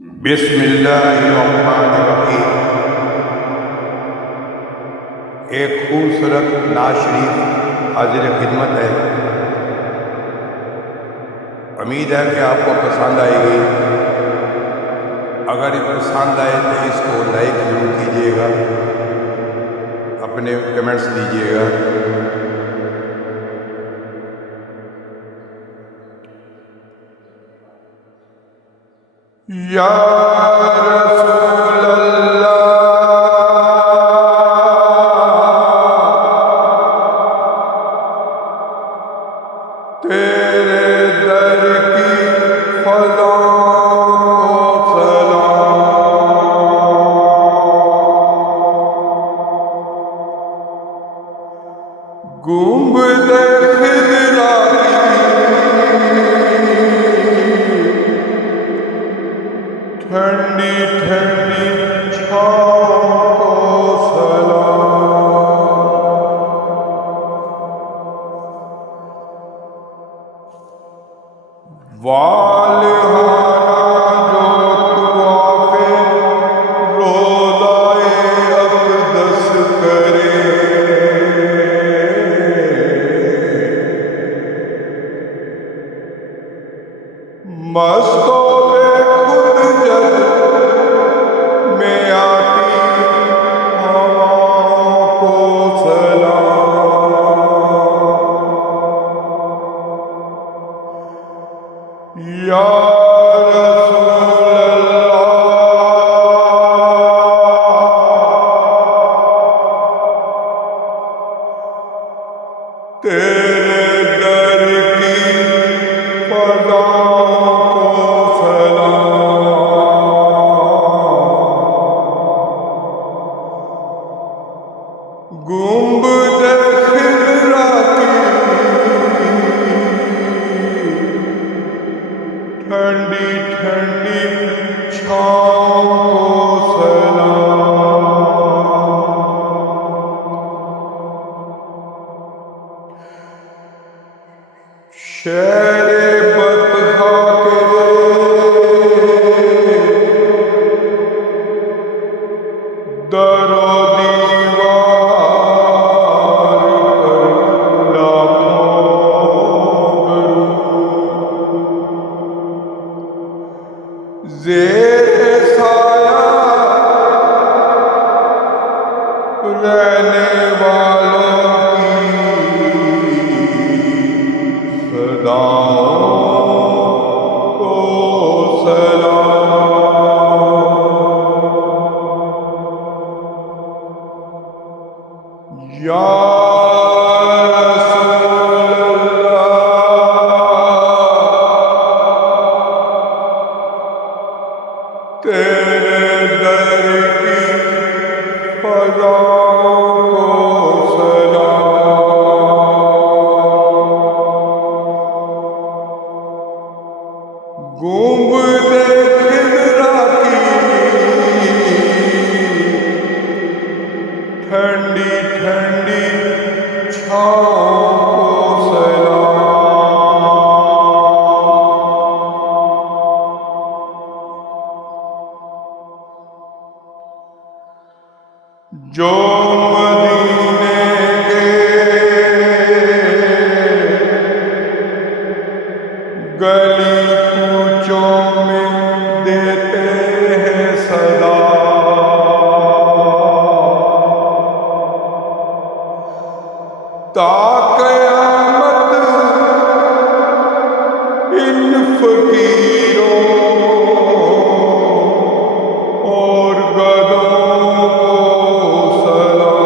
بسم اللہ الرحمن الرحیم۔ ایک خوبصورت نعت شریف حاضر خدمت ہے۔ امید ہے کہ آپ کو پسند آئے گی۔ اگر پسند آئے تو اس کو لائک ضرور کیجیے گا، اپنے کمنٹس دیجیے گا۔ یا رسول اللہ تیرے در کی فضا کو سلام، گنبد خضرا ٹھنڈی ٹھنڈی چھاؤں کو سلام، والہانہ جو طواف روضہ اقدس کرے، مستوں بے خود جد میں آتی ہواؤں کو سلام، یا رسول اللہ تیرے در کی فضا کو سلام، گنبد خضرا ٹھنڈی ٹھنڈی چھاؤں کو سلام، شہر بطحا کے در و دیوار پر لاکھوں درود، زیر سایہ رہنے والوں کی صداؤں کو سلام، یا رسول اللہ تیرے در کی فضا کو سلام، گنبد خضرا کی ٹھنڈی ٹھنڈی چھاؤں کو سلام، جو مدینے کے گلی کوچوں میں دیتے ہیں صدا، تا قیامت ان فقیروں اور گدوں کو سلام،